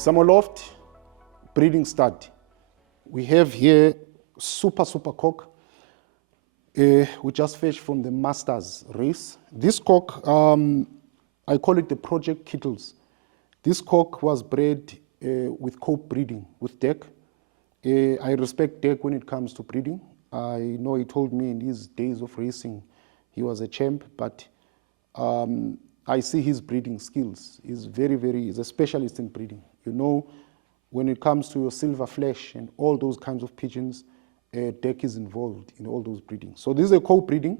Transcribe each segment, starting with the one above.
Samuel Lofts breeding stud. We have here super cock. We just fetched from the Masters race. This cock, I call it the Project Kittels. This cock was bred with co-breeding with Dek. I respect Dek when it comes to breeding. I know he told me in his days of racing he was a champ, but I see his breeding skills. He's he's a specialist in breeding. You know, when it comes to your silver flesh and all those kinds of pigeons, Dek is involved in all those breeding. So this is a co-breeding,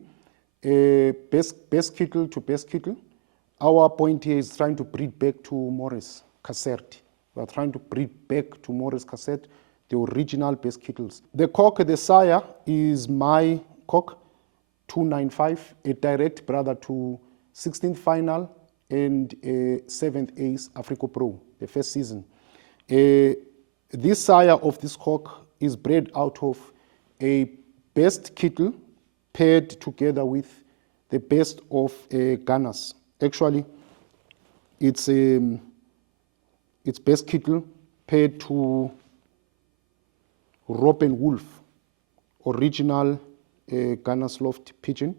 best Kittel to best Kittel. Our point here is trying to breed back to Morris Cassette. We are trying to breed back to Morris Cassette, the original best Kittels. The cock, the sire, is my cock, 295, a direct brother to 16th final and 7th ace Africa Pro, the first season. This sire of this cock is bred out of a best Kittel paired together with the best of Gunners. Actually, it's best Kittel paired to Robin Wolf, original Gunners Loft pigeon,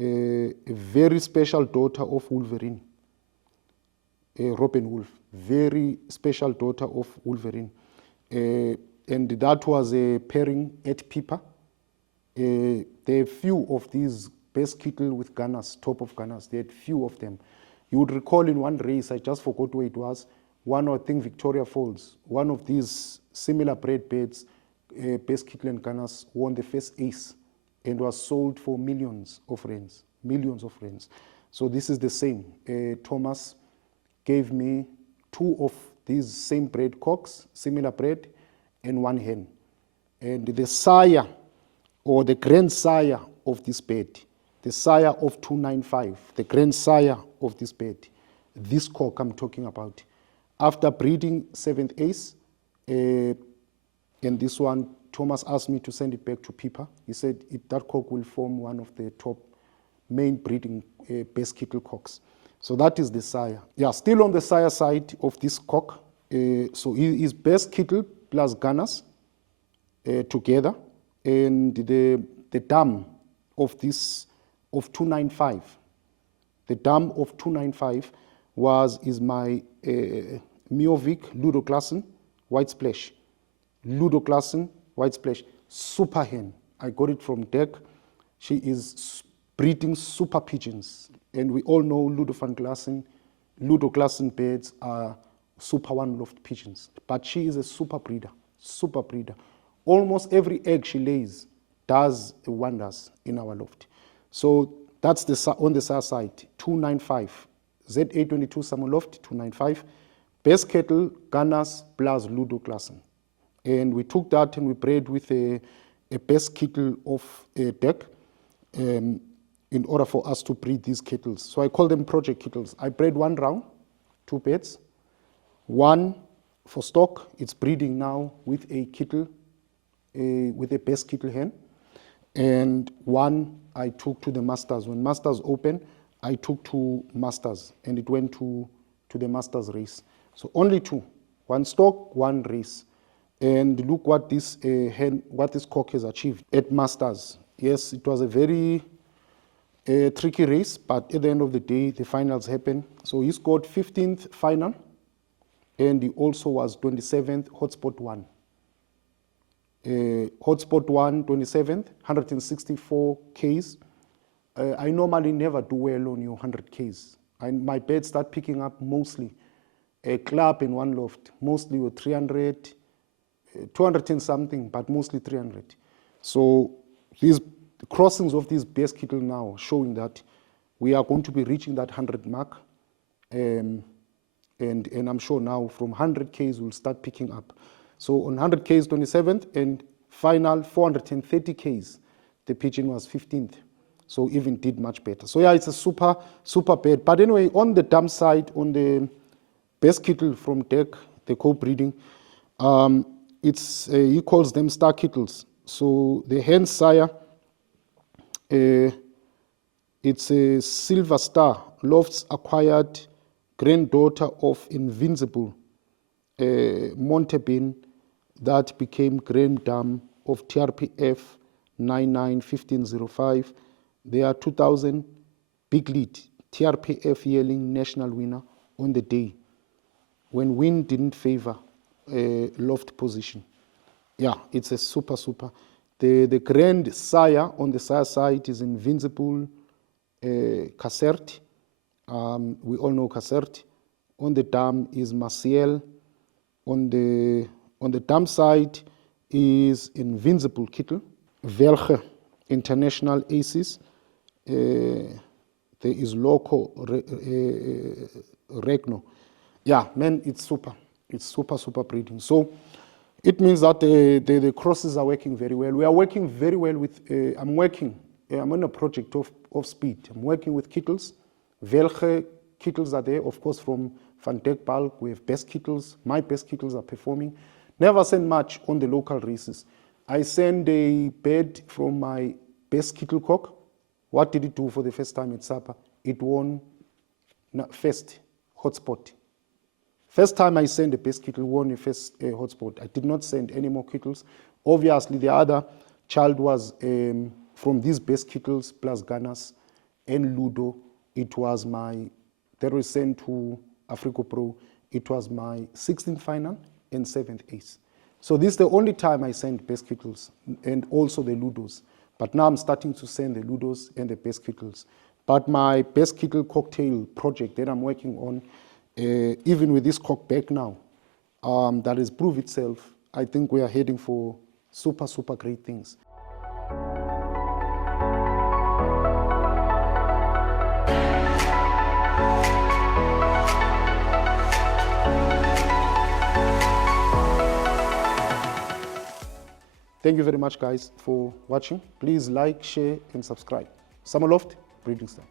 a very special daughter of Wolverine, Robin Wolf, very special daughter of Wolverine. And that was a pairing at Pipa. There are few of these best Kittel with Gunners, top of Gunners. There are few of them. You would recall in one race, I just forgot where it was, one, I think Victoria Falls, one of these similar bred birds, best Kittel and Gunners, won the first ace and was sold for millions of rands. So this is the same. Thomas gave me two of these same bred cocks, similar bred, and one hen. And the sire, or the grandsire of this bird, the sire of 295, the grandsire of this bird, this cock I'm talking about, after breeding 7th ace, and this one, Thomas asked me to send it back to Pipa. He said that cock will form one of the top main breeding best Kittel cocks. So that is the sire. Yeah, still on the sire side of this cock. So he is best Kittel plus Gunners together, and the dam of this of 295, the dam of 295 is my Miovic Ludo Claessens white splash, Ludo Claessens white splash, super hen. I got it from Dek. She is breeding super pigeons, and we all know Ludo Claessens birds are super one loft pigeons, but she is a super breeder. Almost every egg she lays does wonders in our loft. So that's on the sire side, 295. Z822 Samuel Lofts, 295. Best Kittel, Gunners, plus Ludo Claessens. And we took that and we bred with a best Kittel of Dek in order for us to breed these Kittels. So I call them Project Kittels. I bred one round, 2 birds. One for stock, it's breeding now with a Kittel, with a best Kittel hen. And one I took to the Masters. When Masters opened, I took to Masters, and it went to the Masters race. So only 2, one stock, one race. And look what this cock has achieved at Masters. Yes, it was a very tricky race, but at the end of the day, the finals happened. So he scored 15th final, and he also was 27th hotspot 1. Hotspot 1, 27th, 164 Ks. I normally never do well on your 100 Ks. My birds start picking up mostly a club in one loft, mostly with 300, 210 something, but mostly 300. So these crossings of these best Kittel now showing that we are going to be reaching that 100 mark. And I'm sure now from 100 Ks we'll start picking up. So on 100 Ks, 27th, and final 430 Ks, the pigeon was 15th. So even did much better. So yeah, it's a super bird. But anyway, on the dam side, on the best Kittel from Dek, the co-breeding, he calls them star Kittels. So the hen sire, it's a silver star. Lofts acquired granddaughter of Invincible Montebin, that became Grand Dam of TRPF 99-1505. There are 2000 Big Lead, TRPF yearling national winner on the day when wind didn't favor loft position. Yeah, it's a super. The grand sire on the sire side is Invincible Cassert. We all know Cassert. On the dam is Maciel. On the dam side is Invincible Kittel. Velge International Aces. There is Loco Regno. Yeah, man, it's super. It's super breeding. So it means that the crosses are working very well. We are working very well with, I'm on a project of speed. I'm working with Kittels. Velge Kittels are there, of course, from Van Dijk Bulk. We have best Kittels. My best Kittels are performing. Never send much on the local races. I send a bird from my best Kittel cock. What did it do for the first time at Sapa? It won first hotspot. First time I sent a best Kittel, won the first hotspot. I did not send any more Kittels. Obviously, the other child was from these best Kittels plus Gunners and Ludo. It was that was sent to Africa Pro. It was my 16th final and 7th ace. So this is the only time I send best Kittels and also the Ludos. But now I'm starting to send the Ludos and the best Kittels. But my best Kittel cocktail project that I'm working on, even with this cock back now, that has proved itself, I think we are heading for super great things. Thank you very much, guys, for watching. Please like, share, and subscribe. Samuel Lofts, Breeding Star.